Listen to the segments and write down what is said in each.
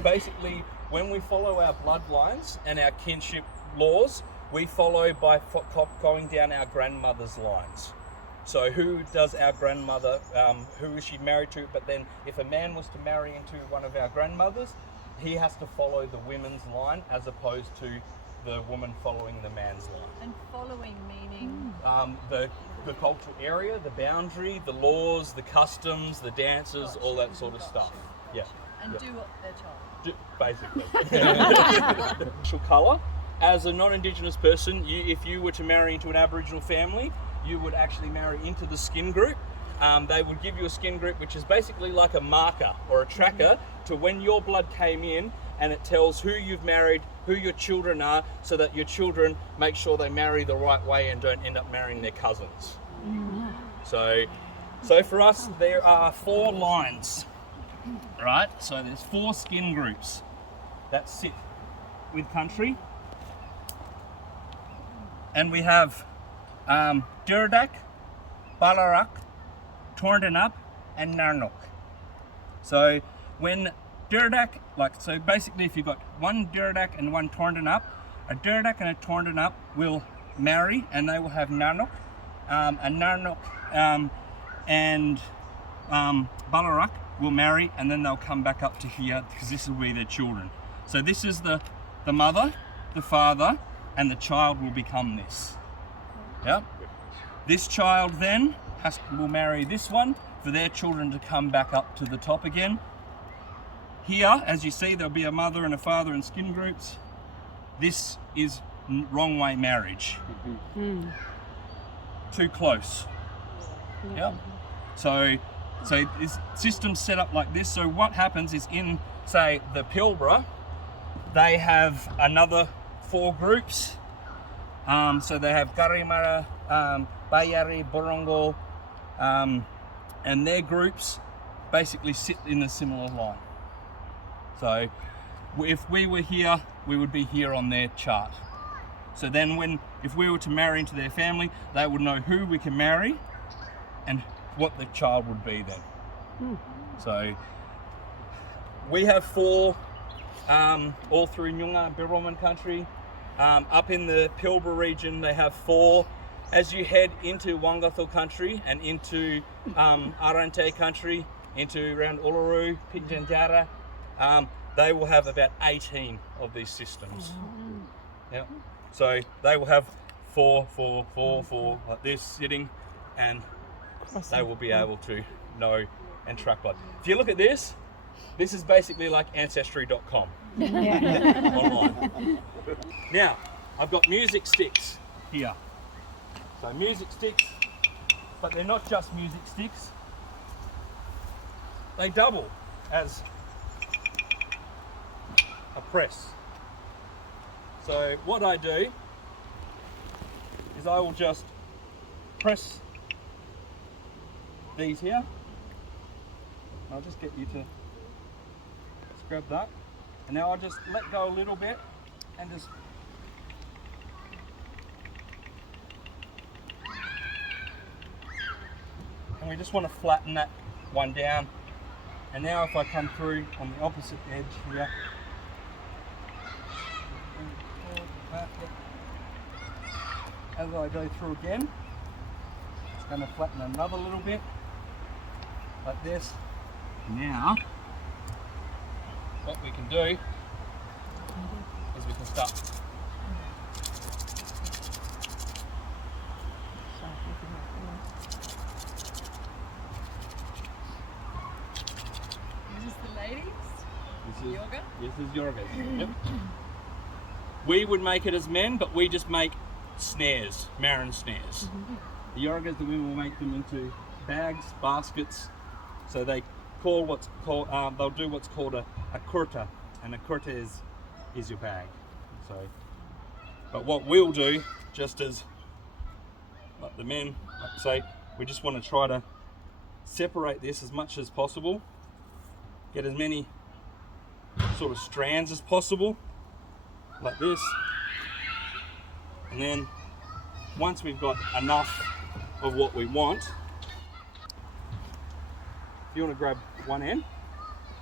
basically, when we follow our bloodlines and our kinship laws, we follow by going down our grandmother's lines. So who does our grandmother, who is she married to? But then if a man was to marry into one of our grandmothers, he has to follow the women's line as opposed to the woman following the man's line. And following meaning? The cultural area, the boundary, the laws, the customs, the dances, all that sort of stuff. Yeah. And do what they're told. Basically. Racial colour. As a non-Indigenous person, if you were to marry into an Aboriginal family, you would actually marry into the skin group. They would give you a skin group which is basically like a marker or a tracker to when your blood came in, and it tells who you've married, who your children are, so that your children make sure they marry the right way and don't end up marrying their cousins. So for us, there are 4 lines, right? So there's 4 skin groups that sit with country. And we have Dirdak, Ballarak, Torndanup, and Narnok. So when Dirdak, so basically if you've got one Dirdak and one Torndanup, a Dirdak and a Torndanup will marry and they will have Narnok. A Narnok and Ballarak will marry and then they'll come back up to here because this will be their children. So this is the mother, the father, and the child will become this. Yeah. This child then will marry this one for their children to come back up to the top again. Here, as you see, there'll be a mother and a father in skin groups. This is wrong way marriage. Too close. Yeah. So this system's set up like this. So what happens is in, say, the Pilbara, they have another 4 groups. So they have Karimara, Bayari, Borongo, and their groups basically sit in a similar line. So if we were here, we would be here on their chart. So then if we were to marry into their family, they would know who we can marry and what the child would be then. So we have 4 all through Nyunga, Bibbulmun country. Up in the Pilbara region, they have 4. As you head into Wangathil country and into Arante country, into around Uluru, Pitjantjatjara, they will have about 18 of these systems. Yeah. So they will have 4 like this sitting, and they will be able to know and track blood. If you look at this is basically like Ancestry.com online. Now, I've got music sticks here. So music sticks, but they're not just music sticks. They double as a press. So what I do is I will just press these here. I'll just get you to grab that. And now I'll just let go a little bit and just we just want to flatten that one down. And now if I come through on the opposite edge here, as I go through again, it's going to flatten another little bit, like this. Now, what we can do is we can start. Is this the ladies? Yoga? This is yoga. Yep. We would make it as men, but we just make snares, Marin snares. The yogas, the women will make them into bags, baskets. So they call they'll do what's called a kurta, and a kurta is your bag. So, but what we'll do, just as like the men say, we just want to try to separate this as much as possible, get as many sort of strands as possible, like this, and then once we've got enough of what we want, if you want to grab one end,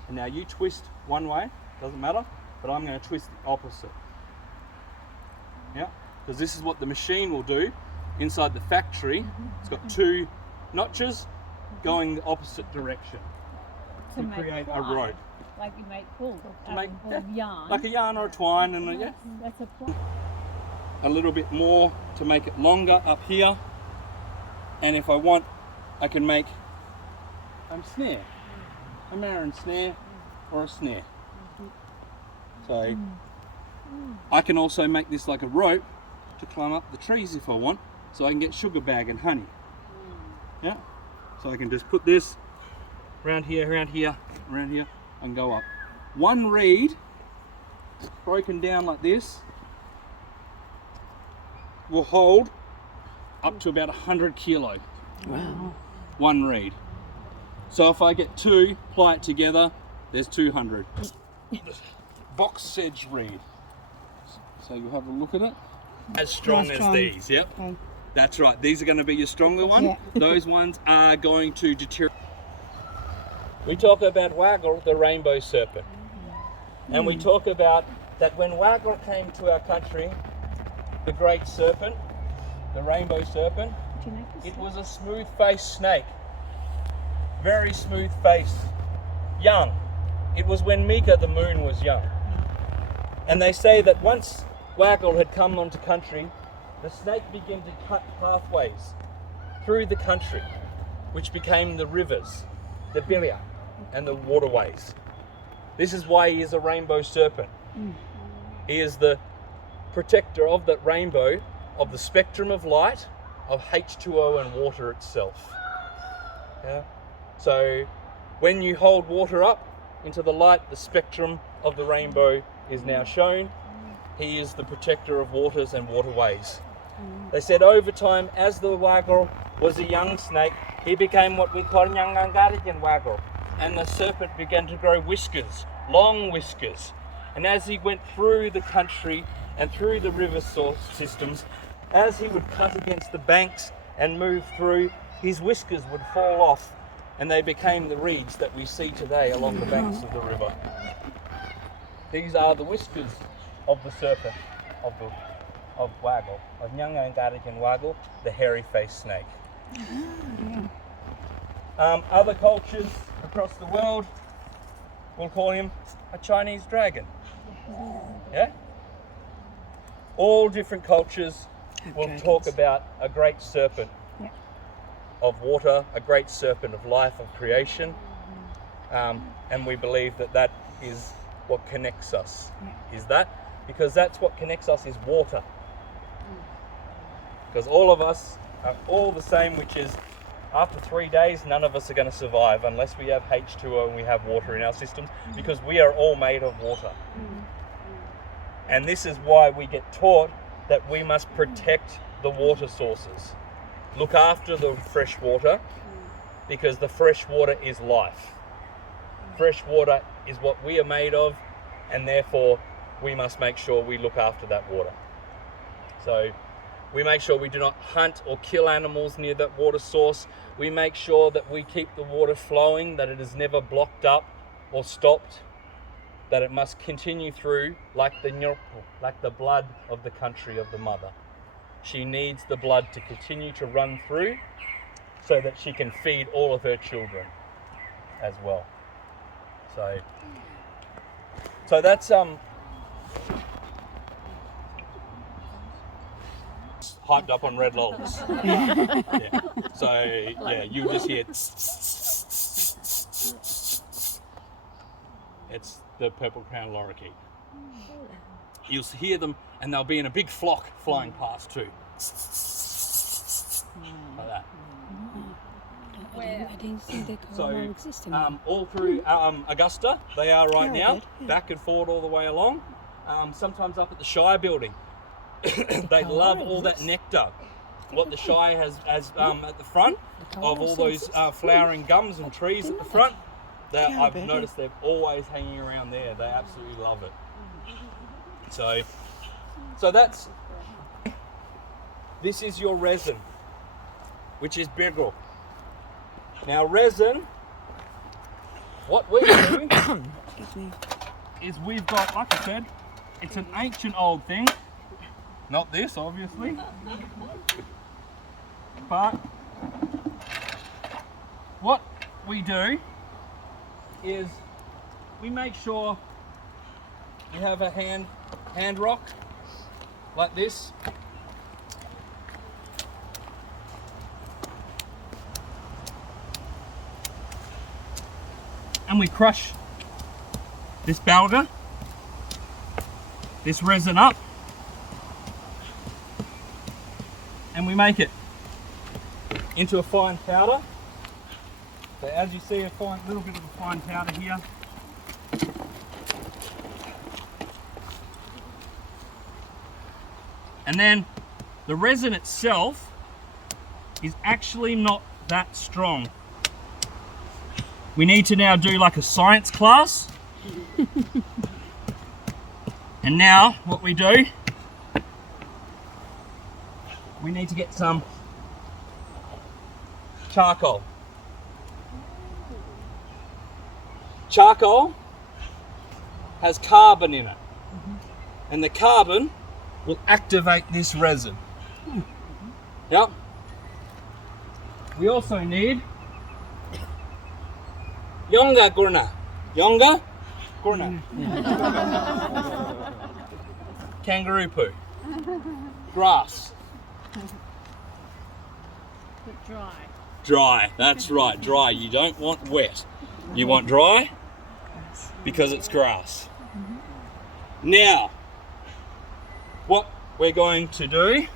and now you twist one way doesn't matter, but I'm going to twist the opposite. Yeah, because this is what the machine will do inside the factory. It's got two notches going the opposite direction to create a rope. Like you make wool Make yarn. like a yarn or a twine, and yeah, That's a plot. a little bit more to make it longer up here. And if I want, I can make a snare, a marron snare or a snare. So I can also make this like a rope to climb up the trees if I want, so I can get sugar bag and honey. Yeah, so I can just put this around here, around here, around here, and go up. One reed broken down like this will hold up to about 100 kilo. Wow. One reed. So if I get two, ply it together, there's 200. Box sedge reed. So you'll have a look at it. As strong as these, yep. Okay. That's right. These are going to be your stronger ones. Yeah. Those ones are going to deteriorate. We talk about Waggle, the rainbow serpent. And we talk about that when Waggle came to our country, the great serpent, the rainbow serpent, Do you make this? it was a smooth-faced snake. Very smooth face. Young. It was when Mika the moon was young. And they say that once Waggle had come onto country, the snake began to cut pathways through the country, which became the rivers, the bilia, and the waterways. This is why he is a rainbow serpent. He is the protector of that rainbow, of the spectrum of light, of H2O and water itself. Yeah? So when you hold water up into the light, the spectrum of the rainbow is now shown. He is the protector of waters and waterways. They said over time, as the Waggle was a young snake, he became what we call Nyangangarjan Waggle. And the serpent began to grow whiskers, long whiskers. And as he went through the country and through the river source systems, as he would cut against the banks and move through, his whiskers would fall off, and they became the reeds that we see today along the banks of the river. These are the whiskers of the serpent, of Waggle, of Nyangangarjan Waggle, the hairy-faced snake. Other cultures across the world will call him a Chinese dragon. Yeah? All different cultures will talk about a great serpent of water, a great serpent of life, of creation. And we believe that that is what connects us. Is that? Because that's what connects us is water. Because all of us are all the same, which is after 3 days, none of us are going to survive unless we have H2O and we have water in our systems, because we are all made of water. And this is why we get taught that we must protect the water sources. Look after the fresh water, because the fresh water is life. Fresh water is what we are made of, and therefore we must make sure we look after that water. So we make sure we do not hunt or kill animals near that water source. We make sure that we keep the water flowing, that it is never blocked up or stopped, that it must continue through like the nyurpu, like the blood of the country of the mother. She needs the blood to continue to run through so that she can feed all of her children as well. So that's hyped up on red lollies. Yeah. So yeah, you just hear it's the purple crown lorikeet. You'll hear them, and they'll be in a big flock flying past too, like that. I didn't think they So exist anymore. all through Augusta, they are right now, back and forward all the way along. Sometimes up at the Shire building. They love all that nectar. What the Shire has at the front of all those flowering gums and trees at the front. I've noticed they're always hanging around there. They absolutely love it. So that's, this is your resin, which is bibbulmun. Now resin, what we do Excuse me. is we've got, like I said, it's an ancient old thing. Not this, obviously. But what we do is we make sure we have a hand rock like this. And we crush this balga, this resin up, and we make it into a fine powder. So as you see, a little bit of a fine powder here. And then the resin itself is actually not that strong. We need to now do like a science class. And now what we do, we need to get some charcoal. Charcoal has carbon in it. And the carbon will activate this resin. Yep. We also need Yonga gurna. Yonga gurna. Kangaroo poo. Grass. But dry. Dry. That's right. Dry. You don't want wet. You want dry because it's grass. Now, what we're going to do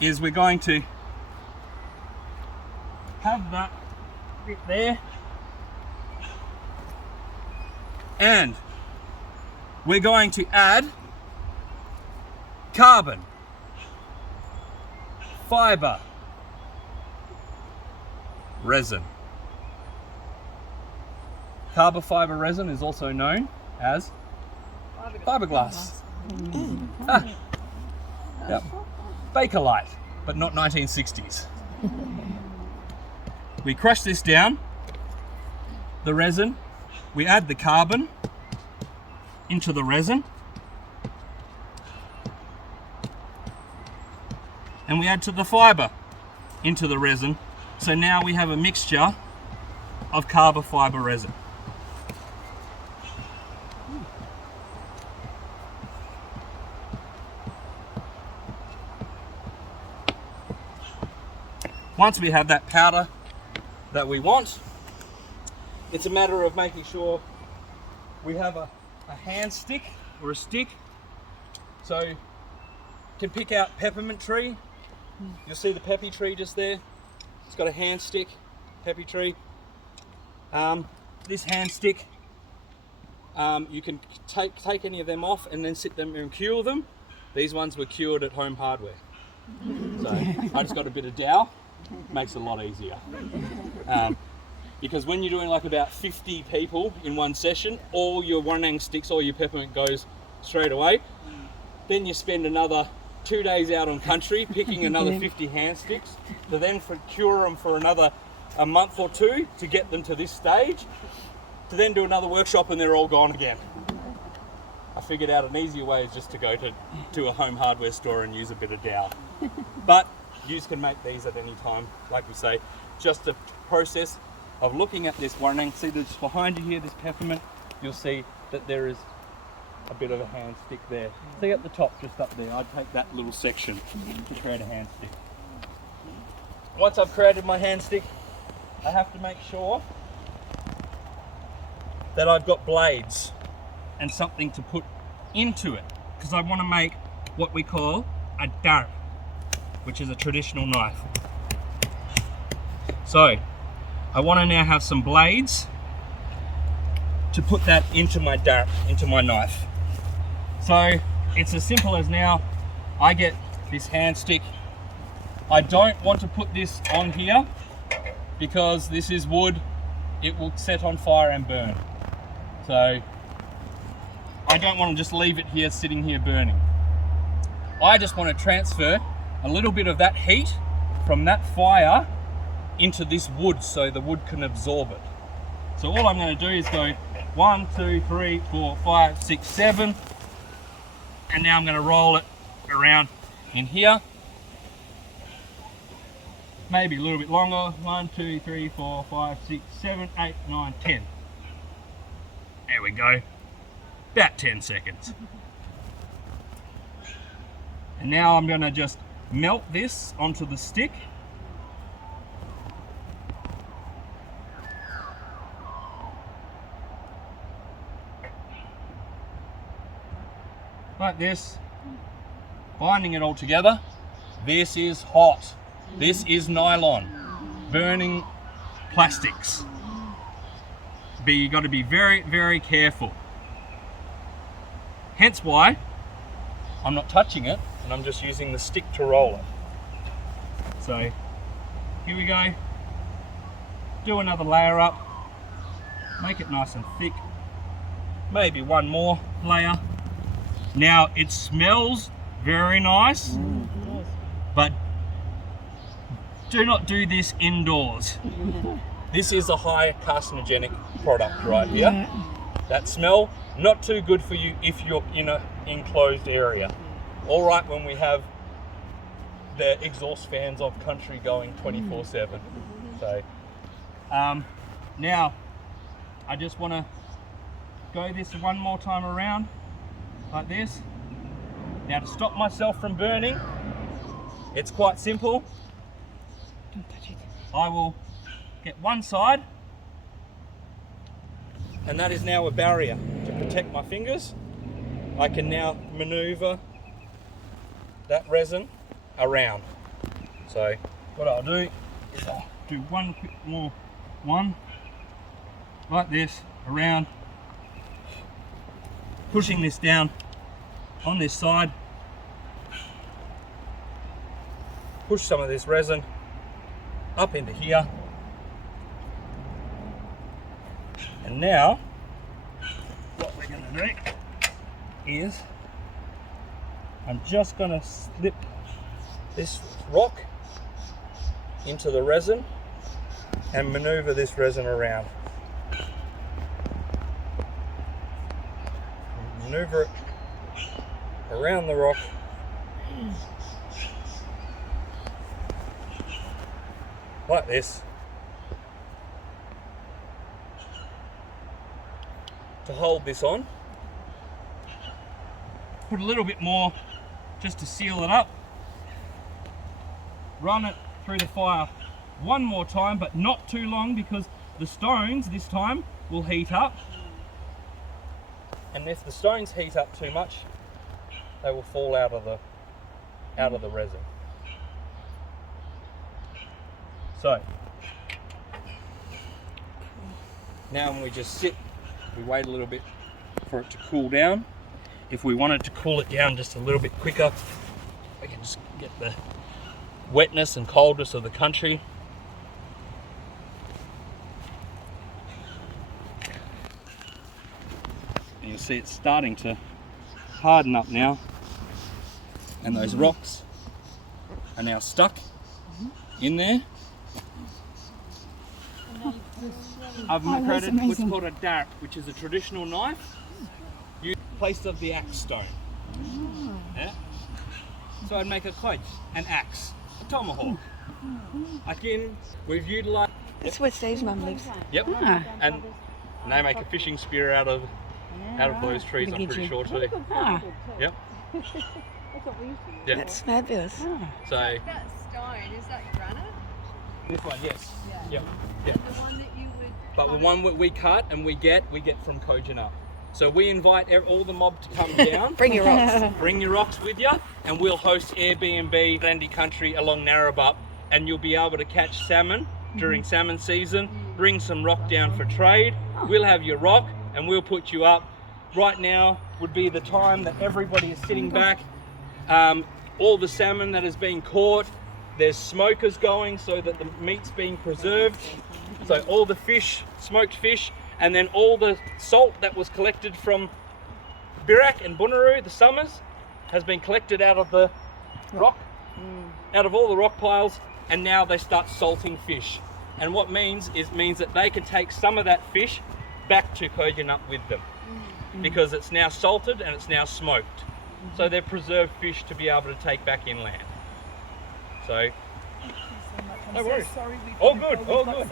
is we're going to have that bit there, and we're going to add carbon, fiber, resin. Carbon fiber resin is also known as fiberglass. Yep. Bakelite, but not 1960s. We crush this down, the resin, we add the carbon into the resin, and we add to the fiber into the resin. So now we have a mixture of carbon fiber resin. Once we have that powder that we want, it's a matter of making sure we have a hand stick or a stick. So you can pick out peppermint tree. You'll see the peppy tree just there. It's got a hand stick, peppy tree. This hand stick, you can take any of them off and then sit them and cure them. These ones were cured at Home Hardware. So I just got a bit of dowel. Makes it a lot easier. Because when you're doing like about 50 people in one session, all your Wadandi sticks, all your peppermint goes straight away. Then you spend another 2 days out on country picking another 50 hand sticks to then cure them for another a month or two to get them to this stage, to then do another workshop and they're all gone again. I figured out an easier way is just to go to a Home Hardware store and use a bit of dowel. But you can make these at any time, like we say. Just a process of looking at this Wadandi. See this behind you here, this peppermint, you'll see that there is a bit of a hand stick there. See at the top, just up there, I'd take that little section to create a hand stick. Once I've created my hand stick, I have to make sure that I've got blades and something to put into it, because I want to make what we call a dart, which is a traditional knife. So I want to now have some blades to put that into my dart, into my knife. So it's as simple as now I get this hand stick. I don't want to put this on here because this is wood, it will set on fire and burn. So I don't want to just leave it here sitting here burning. I just want to transfer a little bit of that heat from that fire into this wood so the wood can absorb it. So all I'm going to do is go 1, 2, 3, 4, 5, 6, 7, and now I'm going to roll it around in here. Maybe a little bit longer. 1, 2, 3, 4, 5, 6, 7, 8, 9, 10. There we go. About 10 seconds. And now I'm going to just melt this onto the stick. Like this, binding it all together. This is hot. This is nylon, burning plastics. But you got to be very, very careful. Hence why I'm not touching it and I'm just using the stick to roll it. So here we go. Do another layer up. Make it nice and thick. Maybe one more layer. Now it smells very nice, but do not do this indoors. This is a high carcinogenic product right here. That smell, not too good for you if you're in an enclosed area. All right when we have the exhaust fans of country going 24/7. So now I just want to go this one more time around. Like this. Now to stop myself from burning, it's quite simple. Don't touch it. I will get one side, and that is now a barrier to protect my fingers. I can now maneuver that resin around. So what I'll do is I'll do one quick more one, like this, around, pushing this down on this side, push some of this resin up into here, and now what we're going to do is I'm just going to slip this rock into the resin and maneuver this resin around. Maneuver it around the rock. Like this. To hold this on. Put a little bit more just to seal it up. Run it through the fire one more time, but not too long, because the stones this time will heat up. And if the stones heat up too much, they will fall out of the resin. So now when we just sit, we wait a little bit for it to cool down. If we wanted to cool it down just a little bit quicker, we can just get the wetness and coldness of the country. And you'll see it's starting to harden up now, and those rocks are now stuck in there. I've created what's called a dart, which is a traditional knife used in place of the axe stone. Yeah? So I'd make a clutch, an axe, a tomahawk. Again, we've utilised. That's where Steve's mum lives. Yep. Ah. And they make a fishing spear out of those trees, I'm pretty sure too. Ah, Yep. that's fabulous. So That stone, is that granite? this one, yes. Yeah. Yep. The one that you would. But the one we cut and we get from Kojonup. So we invite all the mob to come down. Bring your rocks. Bring your rocks with you, and we'll host Airbnb Wadandi country along Narrabeen, and you'll be able to catch salmon during salmon season. Bring some rock down for trade. We'll have your rock and we'll put you up. Right now would be the time that everybody is sitting back. All the salmon that has been caught, there's smokers going so that the meat's being preserved. So all the fish, smoked fish, and then all the salt that was collected from Birak and Bunaroo, the summers, has been collected out of the rock, out of all the rock piles, and now they start salting fish. And what means that they can take some of that fish back to Koyunut with them, because it's now salted and it's now smoked. So they're preserved fish to be able to take back inland. So, no worries. Sorry, All good, all good.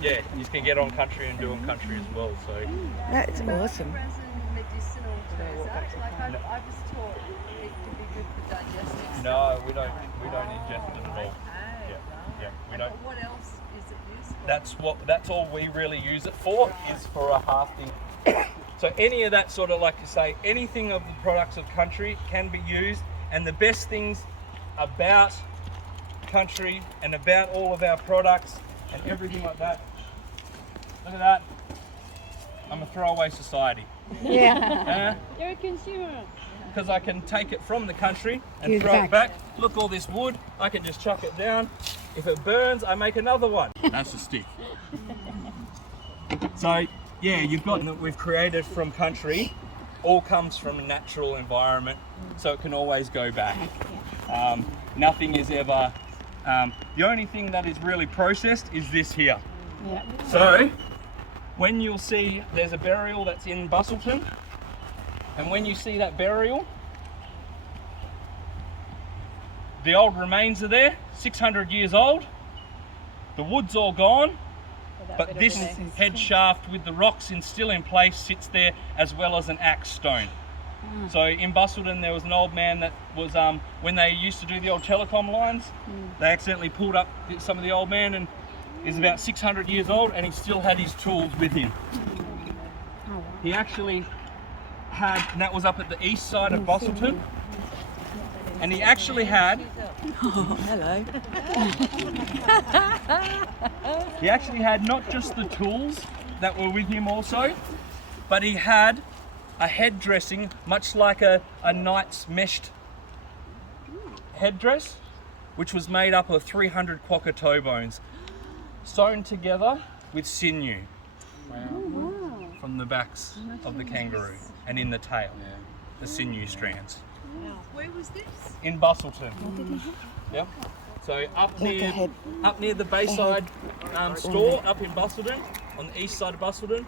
Yeah, you can get on country and do on country as well. So That's awesome. Resin medicinal to Zac? Like I was taught it could be good for digestive. no, we don't ingest it at all. Yeah, we don't. But what else is it used for? That's all we really use it for, is for a hafting. So any of that sort of, like you say, anything of the products of country can be used. And the best things about country and about all of our products and everything like that, look at that, I'm a throwaway society. Yeah. You're a consumer. Because I can take it from the country and Give it throw it back. back. Look, all this wood, I can just chuck it down. If it burns, I make another one. That's a stick. So, yeah, you've got that we've created from country, all comes from a natural environment, so it can always go back. Nothing is ever, the only thing that is really processed is this here. Yeah. So, when you'll see there's a burial that's in Bibbulmun, and when you see that burial, the old remains are there, 600 years old, the wood's all gone, but this head shaft with the rocks still in place sits there, as well as an axe stone. So in Bibbulmun there was an old man that was, when they used to do the old telecom lines, they accidentally pulled up some of the old man, and he's about 600 years old and he still had his tools with him. He actually had, and that was up at the east side of Bibbulmun, and he actually had, Oh, hello. he actually had not just the tools that were with him also, but he had a head dressing, much like a knight's meshed headdress, which was made up of 300 quokka toe bones, sewn together with sinew from the backs of the kangaroo and in the tail, the sinew strands. Where was this? In Bibbulmun. Yep. So up near the Bayside store up in Bibbulmun, on the east side of Bibbulmun,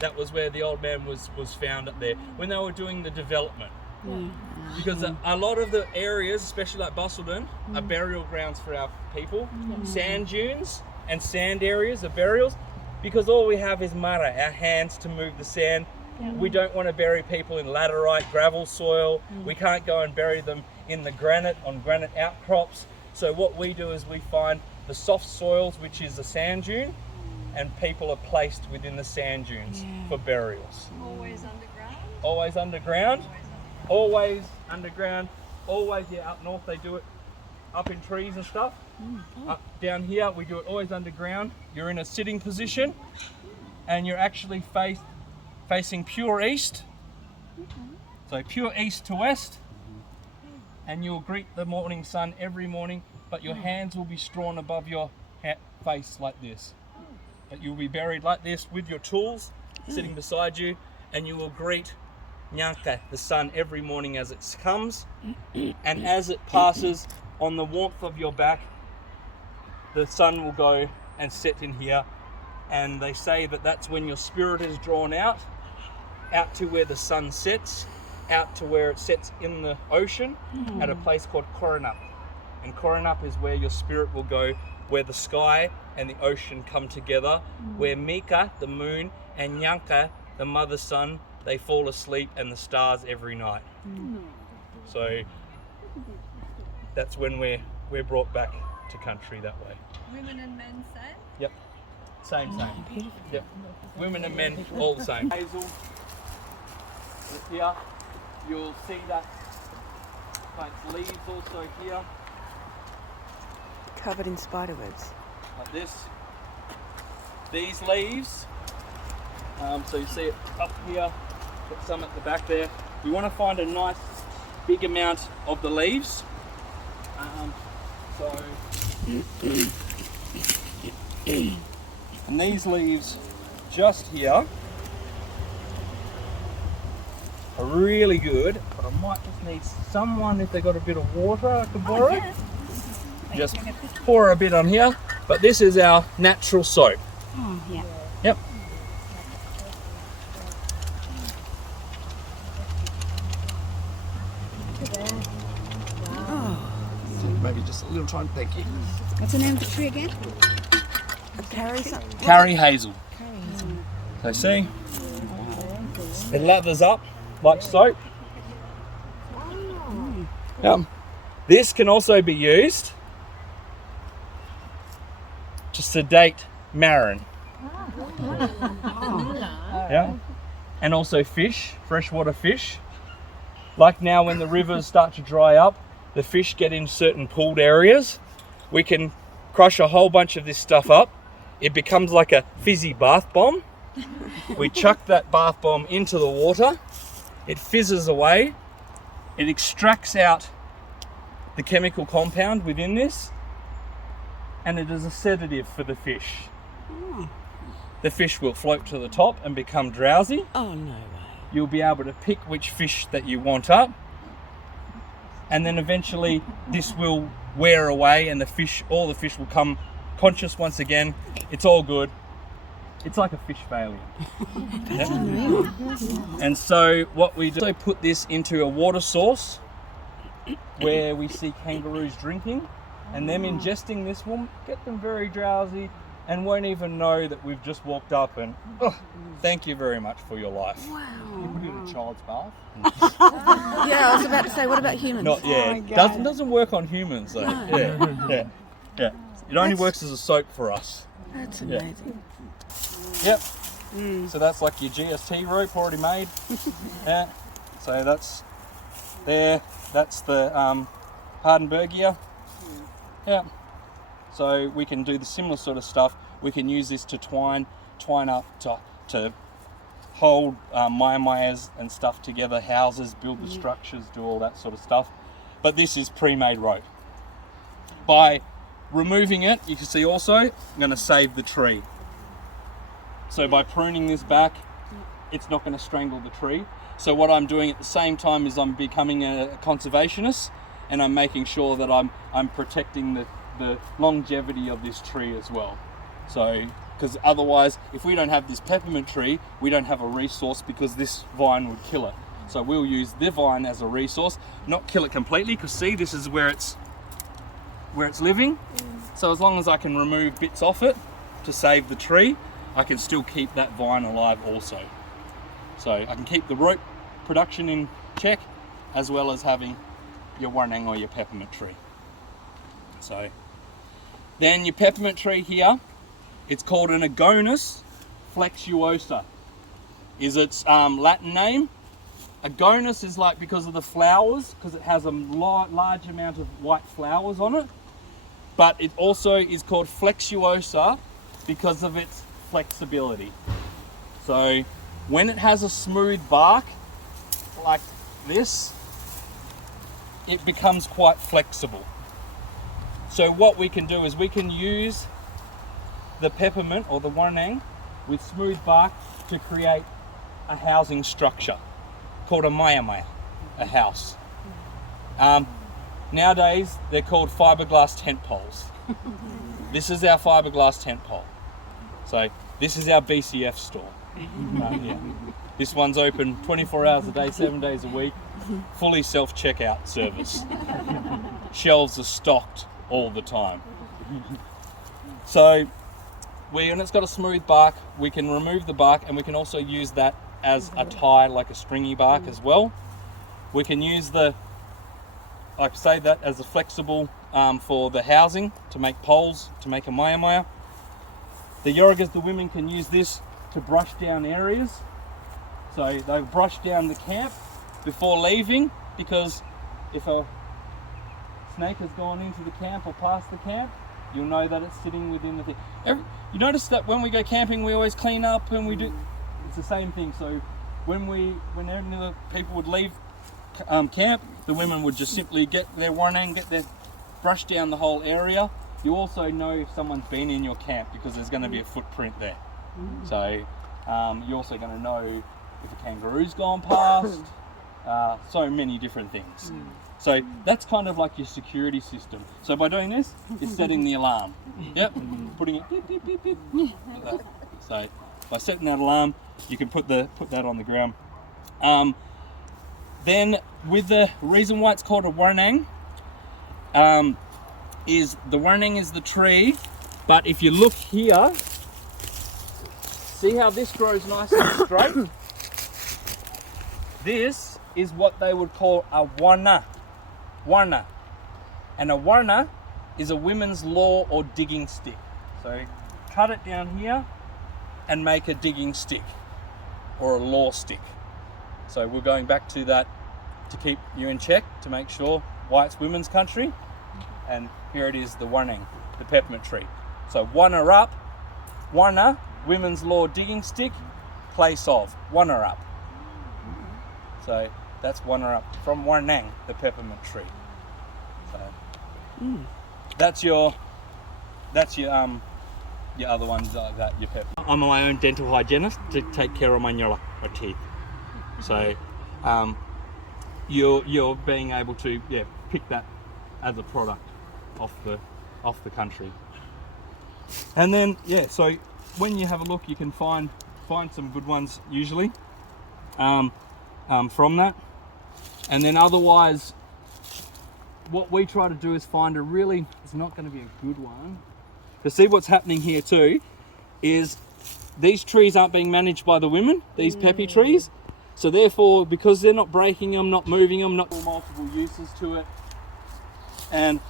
that was where the old man was found up there when they were doing the development. Because a lot of the areas, especially like Bibbulmun, are burial grounds for our people. Sand dunes and sand areas are burials, because all we have is mara, our hands to move the sand. We don't want to bury people in laterite, gravel soil. We can't go and bury them in the granite, on granite outcrops. So what we do is we find the soft soils, which is the sand dune, and people are placed within the sand dunes for burials. Always underground? Always underground, always underground, always, up north they do it up in trees and stuff. Up down here we do it always underground. You're in a sitting position and you're actually facing pure east. So pure east to west, and you'll greet the morning sun every morning, but your hands will be strawn above your face like this. But you'll be buried like this with your tools sitting beside you, and you will greet Nyanka, the sun, every morning as it comes, and as it passes on the warmth of your back, the sun will go and set in here, and they say that that's when your spirit is drawn out to where the sun sets, out to where it sets in the ocean at a place called Korunup. And Korunup is where your spirit will go, where the sky and the ocean come together, where Mika, the moon, and Nyanka, the mother sun, they fall asleep, and the stars every night. So that's when we're brought back to country that way. Women and men same? Yep. Same. Yep. Women and men all the same. Hazel. Here, you'll see that plant's leaves also here, Covered in spider webs. like this. These leaves, so you see it up here, got some at the back there. We want to find a nice big amount of the leaves. And these leaves just here are really good, but I might just need someone, if they got a bit of water I could borrow. Just pour a bit on here. But this is our natural soap. Oh, yeah. Yep. Maybe just a little tiny, thank you. What's the name of the tree again? Carry something. Carry hazel. So see, it lathers up like soap. Yep. This can also be used to sedate marron. Yeah. And also fish, freshwater fish. Like now when the rivers start to dry up, the fish get in certain pooled areas. We can crush a whole bunch of this stuff up. It becomes like a fizzy bath bomb. We chuck that bath bomb into the water. It fizzes away. It extracts out the chemical compound within this, and it is a sedative for the fish. The fish will float to the top and become drowsy. Oh, no way. You'll be able to pick which fish that you want up, and then eventually this will wear away and all the fish will come conscious once again. It's all good. It's like a fish failure. And so what we do, put this into a water source where we see kangaroos drinking, and them ingesting this will get them very drowsy and won't even know that we've just walked up and thank you very much for your life. Wow. You put it in a child's bath? Yeah, I was about to say, what about humans? Not yet. Doesn't work on humans though. Yeah. It only works as a soap for us. That's amazing. Yep. So that's like your GST rope already made. Yeah. So that's there. That's the Hardenbergia. Yeah. So we can do the similar sort of stuff. We can use this to twine up to hold maya-mayas and stuff together, houses, build the structures, do all that sort of stuff. But this is pre-made rope. By removing it, you can see also, I'm going to save the tree. So by pruning this back, it's not going to strangle the tree. So what I'm doing at the same time is I'm becoming a conservationist, and I'm making sure that I'm protecting the longevity of this tree as well. So, because otherwise, if we don't have this peppermint tree, we don't have a resource because this vine would kill it. So we'll use the vine as a resource, not kill it completely, because see, this is where it's living. So as long as I can remove bits off it to save the tree, I can still keep that vine alive also. So I can keep the rope production in check, as well as having your Wadandi or your peppermint tree. So then your peppermint tree here, it's called an Agonus flexuosa, is its Latin name. Agonus is like because of the flowers, because it has a large amount of white flowers on it. But it also is called flexuosa because of its flexibility. So when it has a smooth bark like this, it becomes quite flexible. So what we can do is we can use the peppermint or the Wadandi with smooth bark to create a housing structure called a maya-maya, a house. Nowadays they're called fiberglass tent poles. This is our fiberglass tent pole. So this is our BCF store. Yeah. This one's open 24 hours a day, 7 days a week, fully self-checkout service. Shelves are stocked all the time. So when it's got a smooth bark, we can remove the bark, and we can also use that as a tie, like a stringy bark as well. We can use that as a flexible for the housing, to make poles, to make a maya-maya. The Yorgas, the women, can use this to brush down areas. So they brush down the camp before leaving, because if a snake has gone into the camp or past the camp, you'll know that it's sitting within the thing. You notice that when we go camping, we always clean up, and we do. It's the same thing. So when the people would leave camp, the women would just simply get their brush down the whole area. You also know if someone's been in your camp, because there's going to be a footprint there. So you're also going to know if a kangaroo's gone past. So many different things. So that's kind of like your security system. So by doing this, it's setting the alarm. Yep, putting it beep, beep, beep, beep, like that. So by setting that alarm, you can put that on the ground. Then with the reason why it's called a warnang, is the warnang is the tree, but if you look here, see how this grows nice and straight? This is what they would call a warna. Warna. And a warna is a women's law or digging stick. So cut it down here and make a digging stick or a law stick. So we're going back to that to keep you in check, to make sure why it's women's country. And here it is, the warning, the peppermint tree. So warna up, warna, women's law digging stick, place of, warna up. So that's warna up from warnang, the peppermint tree. So that's your other ones like that, your pepper. I'm my own dental hygienist to take care of my teeth. So you're being able to pick that as a product off the country. And then so when you have a look, you can find some good ones usually from that. And then otherwise, what we try to do is find a really, it's not going to be a good one. To see what's happening here too is these trees aren't being managed by the women, these peppy trees. So therefore, because they're not breaking them, not moving them, not multiple uses to it, and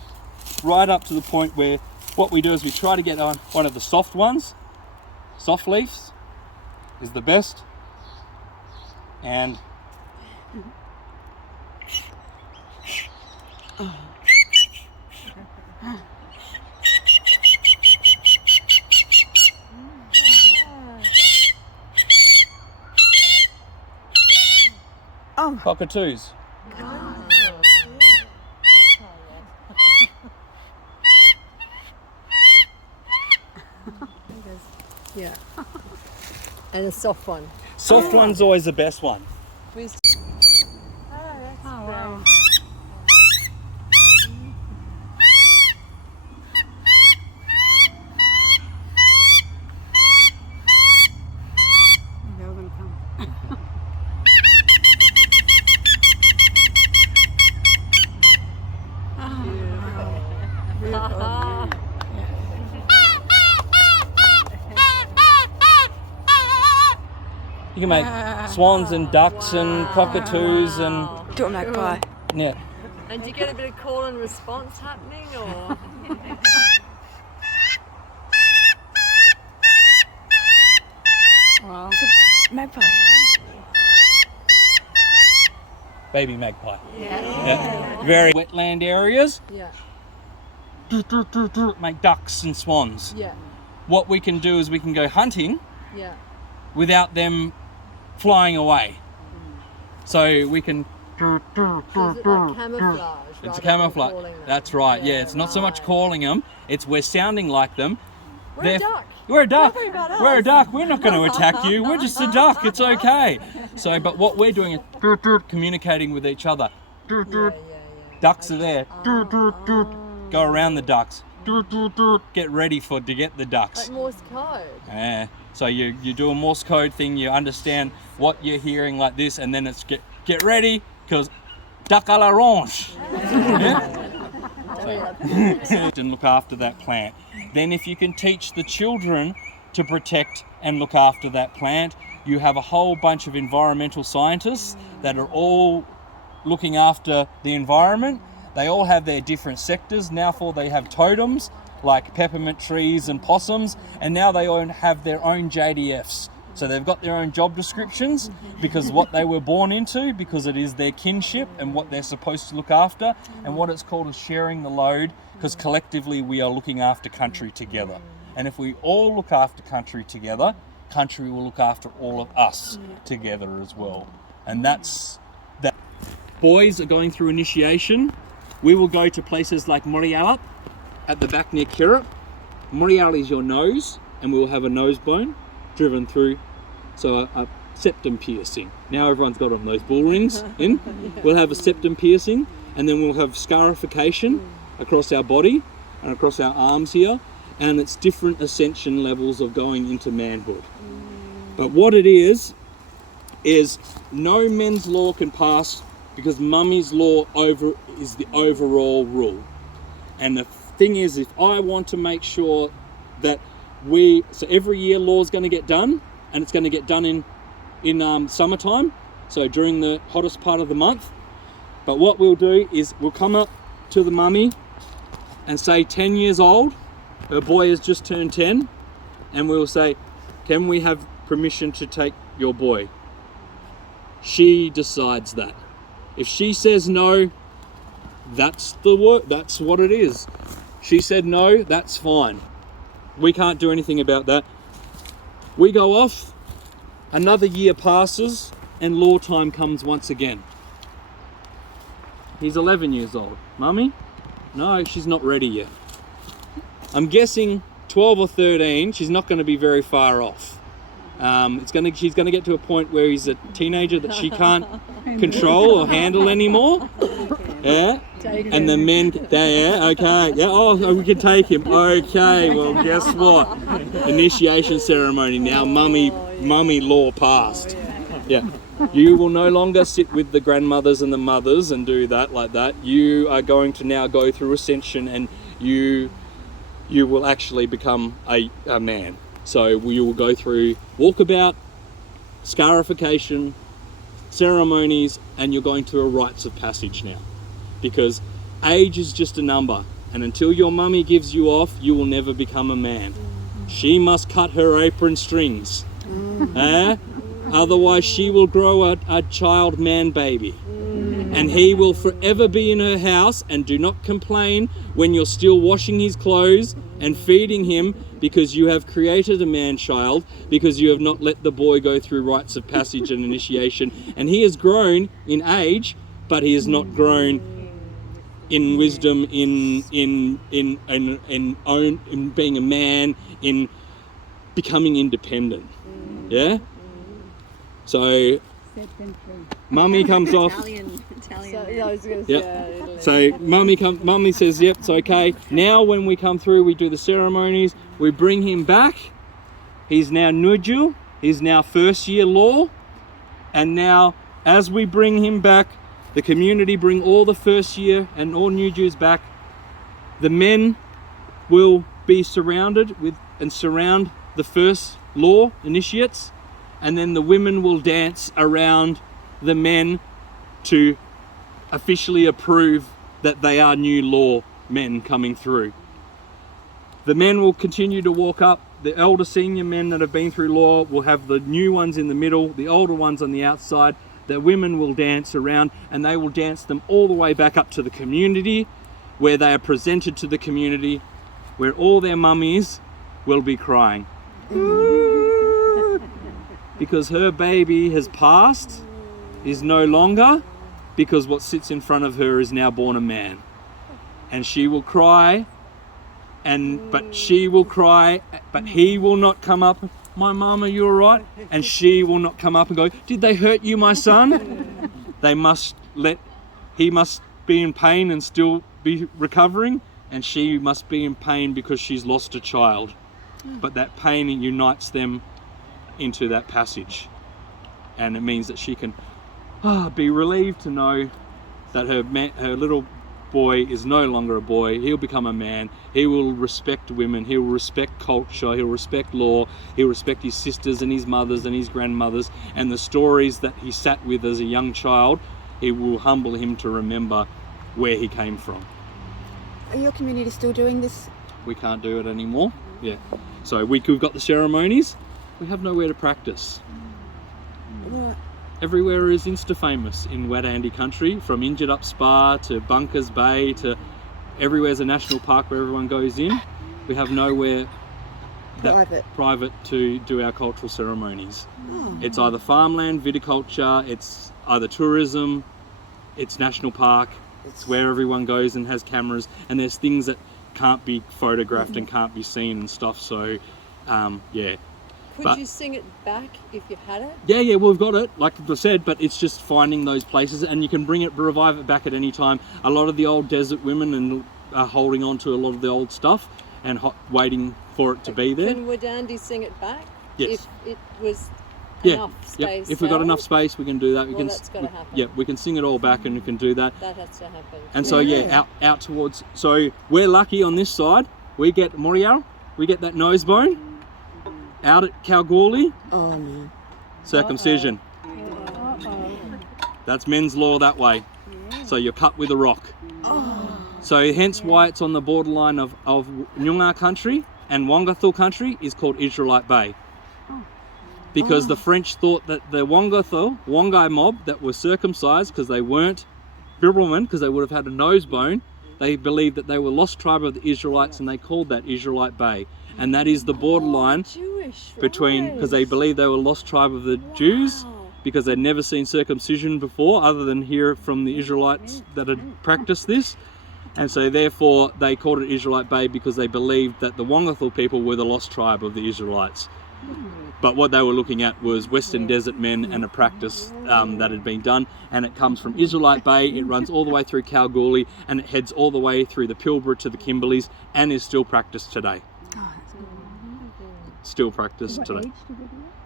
right up to the point where what we do is we try to get on one of the soft ones. Soft leaves is the best. And cockatoos. Yeah. And a soft one. Soft one's always the best one. Where's wow. They were going to come. You can make swans and ducks and cockatoos and Do a magpie. yeah. And do you get a bit of call and response happening, or? Wow. Magpie. Baby magpie. Yeah. Very wetland areas, Yeah. make ducks and swans. Yeah. What we can do is we can go hunting Yeah. without them flying away. So we can, So is it like camouflage? it's rather a than camouflage. calling them? That's right, yeah. It's not so much right. calling them, it's we're sounding like them. We're a They're- duck. We're a duck. Don't worry about We're a us. duck. We're not going to attack you. We're just a duck. It's okay. So, but what we're doing is communicating with each other. Yeah. Ducks are there. Go around the ducks. Get ready to get the ducks. Like Morse code. Yeah. So you do a Morse code thing. You understand what you're hearing like this, and then it's get ready because duck à l'orange. And look after that plant. Then if you can teach the children to protect and look after that plant, you have a whole bunch of environmental scientists that are all looking after the environment. They all have their different sectors. Now they have totems like peppermint trees and possums, and now they all have their own JDFs. So they've got their own job descriptions because what they were born into, because it is their kinship and what they're supposed to look after, and what it's called is sharing the load, because collectively we are looking after country together. And if we all look after country together, country will look after all of us together as well. And that's that. Boys are going through initiation. We will go to places like Moriala at the back near Kirrup. Moriala is your nose, and we will have a nose bone driven through, so a septum piercing. Now everyone's got on those bull rings in. We'll have a septum piercing, and then we'll have scarification across our body and across our arms here, and it's different ascension levels of going into manhood. But what it is no men's law can pass because mummy's law is the overall rule. And the thing is, if I want to make sure that so every year law is going to get done, and it's going to get done in summertime, so during the hottest part of the month. But what we'll do is we'll come up to the mummy and say 10 years old, her boy has just turned 10, and we'll say, can we have permission to take your boy? She decides that. If she says no, that's what it is. She said no, that's fine. We can't do anything about that. We go off, another year passes, and law time comes once again. He's 11 years old. Mummy? No, she's not ready yet. I'm guessing 12 or 13, she's not going to be very far off. She's going to get to a point where he's a teenager that she can't control or handle anymore. Yeah? And the men, okay. Yeah, oh, we can take him. Okay, well, guess what? Initiation ceremony now. Mummy law passed. Yeah. You will no longer sit with the grandmothers and the mothers and do that like that. You are going to now go through ascension, and you will actually become a man. So you will go through walkabout, scarification, ceremonies, and you're going through a rites of passage now. Because age is just a number, and until your mummy gives you off, you will never become a man. She must cut her apron strings. Otherwise she will grow a child man baby. And he will forever be in her house, and do not complain when you're still washing his clothes and feeding him, because you have created a man child, because you have not let the boy go through rites of passage and initiation. And he has grown in age, but he has not grown in wisdom, in being a man, in becoming independent. Yeah? So mummy comes off. Italian. Yep. So mummy says, yep, it's okay. Now when we come through, we do the ceremonies, we bring him back. He's now Nujul, he's now first year law. And now as we bring him back, the community bring all the first year and all Nujuls back. The men will be surrounded with and surround the first law initiates, and then the women will dance around the men to officially approve that they are new law men coming through. The men will continue to walk up. The elder senior men that have been through law will have the new ones in the middle, the older ones on the outside. The women will dance around, and they will dance them all the way back up to the community, where they are presented to the community, where all their mummies will be crying. Because her baby has passed, is no longer, because what sits in front of her is now born a man. And she will cry, but he will not come up, my mum, are you all right? And she will not come up and go, did they hurt you, my son? He must be in pain and still be recovering, and she must be in pain because she's lost a child. But that pain unites them into that passage, and it means that she can be relieved to know that her little boy is no longer a boy. He'll become a man. He will respect women. He will respect culture. He'll respect law. He'll respect his sisters and his mothers and his grandmothers, and the stories that he sat with as a young child. It will humble him to remember where he came from. Are your community still doing this? We can't do it anymore. Yeah. So we've got the ceremonies. We have nowhere to practice. What? Everywhere is insta-famous in Wadandi country, from Injured Up Spa to Bunkers Bay to everywhere's a national park where everyone goes in. We have nowhere private to do our cultural ceremonies. Oh. It's either farmland, viticulture, it's either tourism, it's national park, it's where everyone goes and has cameras, and there's things that can't be photographed and can't be seen and stuff, so yeah. Could you sing it back if you had it? Yeah, we've got it, like I said, but it's just finding those places, and you can revive it back at any time. A lot of the old desert women are holding on to a lot of the old stuff and waiting for it to be there. Can Wadandi sing it back? Yes. If it was enough space. If we've got enough space, we can do that. That's got to happen. Yeah, we can sing it all back, and we can do that. That has to happen. And so out towards. So we're lucky on this side. We get Morial, we get that nose bone. Out at Kalgoorlie, circumcision. That's men's law that way. So you're cut with a rock. So hence why it's on the borderline of Nyungar country and Wangathul country is called Israelite Bay. Because the French thought that the Wangai mob that were circumcised because they weren't Bibbulmun, because they would have had a nose bone, they believed that they were lost tribe of the Israelites, and they called that Israelite Bay. And that is the borderline between, because they believed they were lost tribe of the Jews, because they'd never seen circumcision before other than hear from the Israelites that had practiced this. And so therefore they called it Israelite Bay because they believed that the Wangathul people were the lost tribe of the Israelites. But what they were looking at was Western Desert men and a practice that had been done, and it comes from Israelite Bay, it runs all the way through Kalgoorlie, and it heads all the way through the Pilbara to the Kimberleys, and is still practiced today. Still practiced today.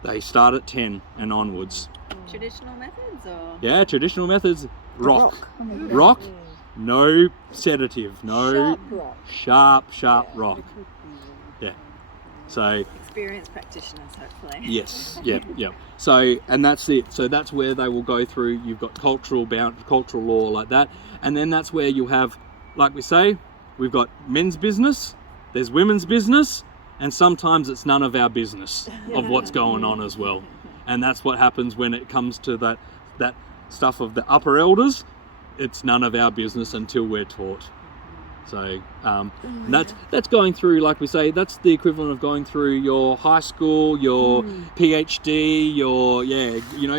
They start at 10 and onwards. Traditional methods or? Yeah, traditional methods. Rock. Rock. No sedative. No sharp rock. Yeah. So Experienced practitioners, hopefully. yes. Yeah. So, and that's it. So that's where they will go through. You've got cultural law like that, and then that's where you have, like we say, we've got men's business. There's women's business. And sometimes it's none of our business of what's going on as well. And that's what happens when it comes to that stuff of the upper elders. It's none of our business until we're taught. So that's going through, like we say, that's the equivalent of going through your high school, your PhD, your,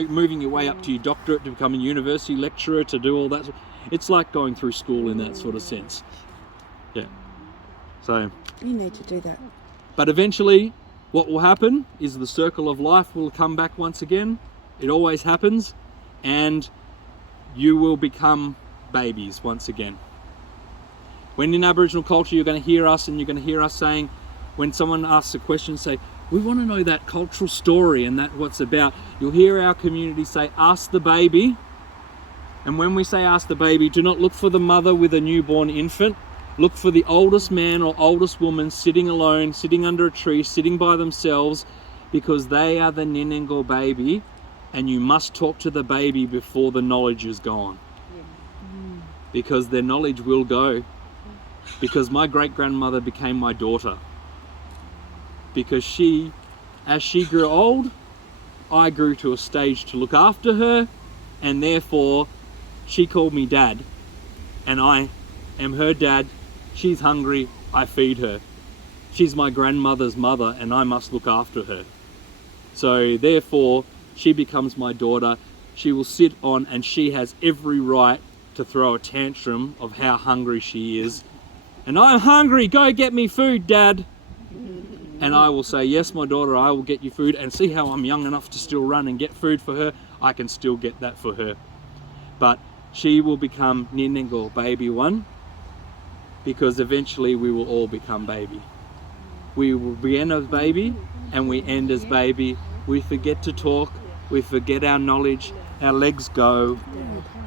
moving your way up to your doctorate to become a university lecturer, to do all that. It's like going through school in that sort of sense. Yeah. So You need to do that. But eventually, what will happen is the circle of life will come back once again. It always happens. And you will become babies once again. When in Aboriginal culture, you're going to hear us, and you're going to hear us saying, when someone asks a question, say, we want to know that cultural story and that what's about. You'll hear our community say, ask the baby. And when we say ask the baby, do not look for the mother with a newborn infant. Look for the oldest man or oldest woman sitting alone, sitting under a tree, sitting by themselves, because they are the Ninengo baby, and you must talk to the baby before the knowledge is gone. Because their knowledge will go. Because my great-grandmother became my daughter. Because as she grew old, I grew to a stage to look after her, and therefore she called me dad, and I am her dad. She's hungry, I feed her. She's my grandmother's mother, and I must look after her. So therefore, she becomes my daughter. She will sit on, and she has every right to throw a tantrum of how hungry she is. And I'm hungry, go get me food, Dad. And I will say, yes, my daughter, I will get you food. And see how I'm young enough to still run and get food for her? I can still get that for her. But she will become Ninengo, baby one. Because eventually we will all become baby. We will begin as baby and we end as baby. We forget to talk, we forget our knowledge, our legs go.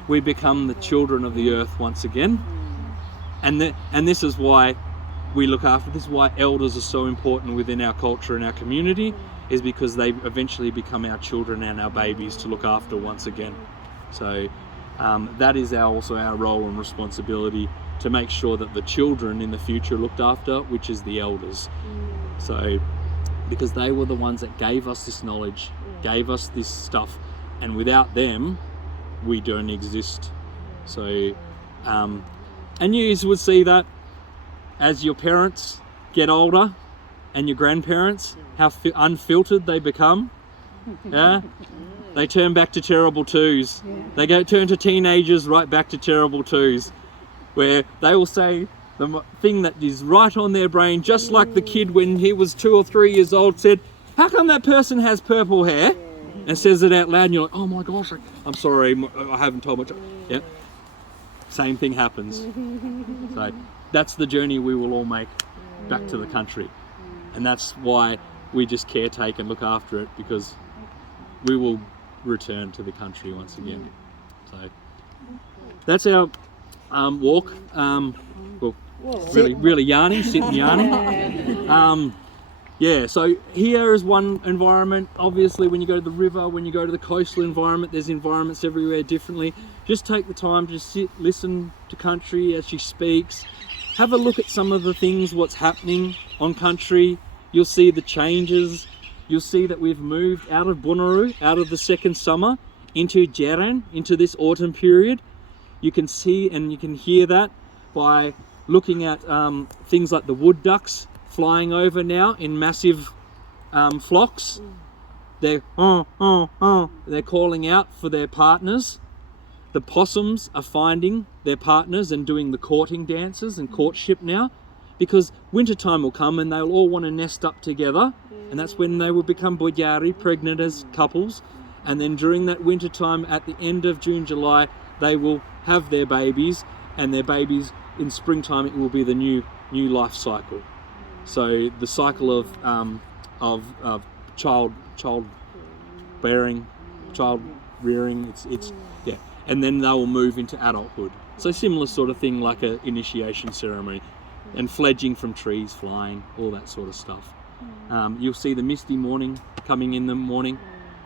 We become the children of the earth once again. And this is why we look after, this is why elders are so important within our culture and our community, is because they eventually become our children and our babies to look after once again. So that is also our role and responsibility, to make sure that the children in the future are looked after, which is the elders. So, because they were the ones that gave us this knowledge, gave us this stuff, and without them, we don't exist. So, and you would see that as your parents get older, and your grandparents, how unfiltered they become. Yeah, they turn back to terrible twos. They turn to teenagers right back to terrible twos, where they will say the thing that is right on their brain, just like the kid when he was 2 or 3 years old said, How come that person has purple hair and says it out loud and you're like, oh my gosh, I'm sorry, I haven't told much. Yeah. Same thing happens. So that's the journey we will all make back to the country. And that's why we just caretake and look after it, because we will return to the country once again. So that's our walk. Well, really yarning, sitting yarning. Yeah, so here is one environment. Obviously, when you go to the river, when you go to the coastal environment, there's environments everywhere differently. Just take the time to sit, listen to country as she speaks. Have a look at some of the things, what's happening on country. You'll see the changes. You'll see that we've moved out of Bunuru, out of the second summer, into Jaran, into this autumn period. You can see and you can hear that by looking at things like the wood ducks flying over now in massive flocks. They're calling out for their partners. The possums are finding their partners and doing the courting dances and courtship now, because wintertime will come and they'll all want to nest up together, and that's when they will become boyari, pregnant as couples. And then during that wintertime, at the end of June, July, they will have their babies, and their babies in springtime, it will be the new life cycle. So the cycle of child bearing, child rearing, it's yeah, and then they will move into adulthood. So similar sort of thing, like a initiation ceremony, and fledging from trees, flying, all that sort of stuff. You'll see the misty morning coming in the morning,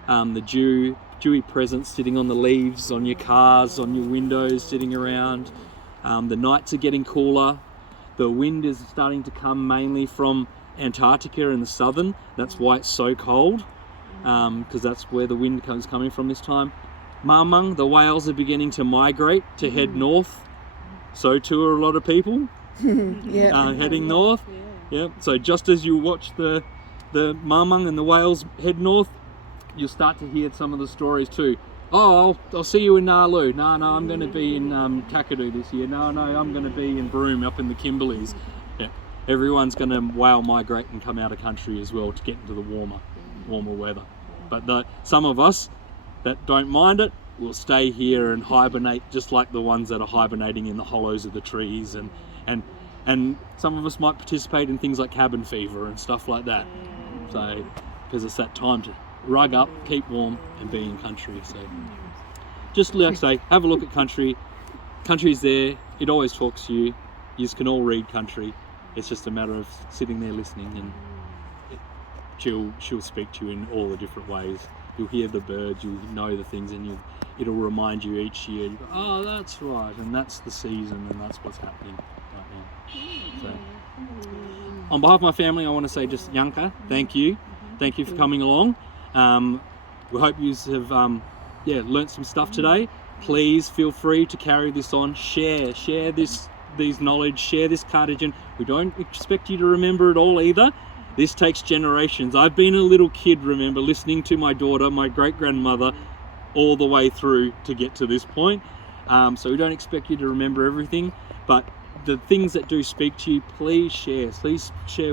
the dewy presence sitting on the leaves, on your cars, on your windows, sitting around. The nights are getting cooler. The wind is starting to come mainly from Antarctica in the southern. That's why it's so cold, because that's where the wind is coming from this time. Mamang, the whales are beginning to migrate to head north. So too are a lot of people heading north. Yeah. So just as you watch the Mamang and the whales head north, you'll start to hear some of the stories too. Oh, I'll see you in Nalu. No, I'm going to be in Kakadu this year. No, I'm going to be in Broome up in the Kimberleys. Yeah, everyone's going to whale migrate and come out of country as well to get into the warmer weather. But some of us that don't mind it will stay here and hibernate, just like the ones that are hibernating in the hollows of the trees, and some of us might participate in things like cabin fever and stuff like that. So, because it's that time to rug up, keep warm, and be in country. So just like I say, have a look at country. Country's there, it always talks to you. You can all read country. It's just a matter of sitting there listening, and she'll speak to you in all the different ways. You'll hear the birds, you'll know the things, and it'll remind you each year. You go, oh, that's right, and that's the season, and that's what's happening right now. So on behalf of my family, I want to say just Yanka, thank you for coming along. We hope you have learnt some stuff today. Please feel free to carry this on, share these knowledge, share this Cardigan. We don't expect you to remember it all either. This takes generations. I've been a little kid, remember, listening to my daughter, my great-grandmother, all the way through to get to this point. So we don't expect you to remember everything, but the things that do speak to you, please share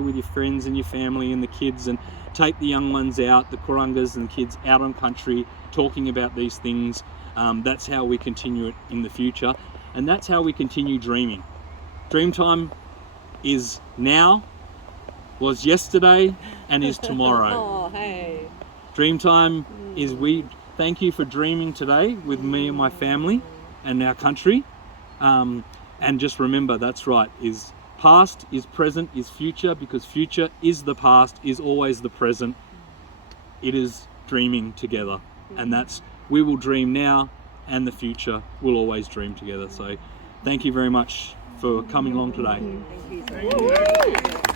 with your friends and your family and the kids, and take the young ones out, the Kurangas and the kids out on country, talking about these things. That's how we continue it in the future, and that's how we continue dreaming. Dreamtime is now, was yesterday, and is tomorrow. Oh, hey. Dreamtime is we thank you for dreaming today with me and my family and our country. And just remember, that's right, is past, is present, is future, because future is the past, is always the present. It is dreaming together, and that's, we will dream now, and the future will always dream together. So thank you very much for coming along today. Thank you.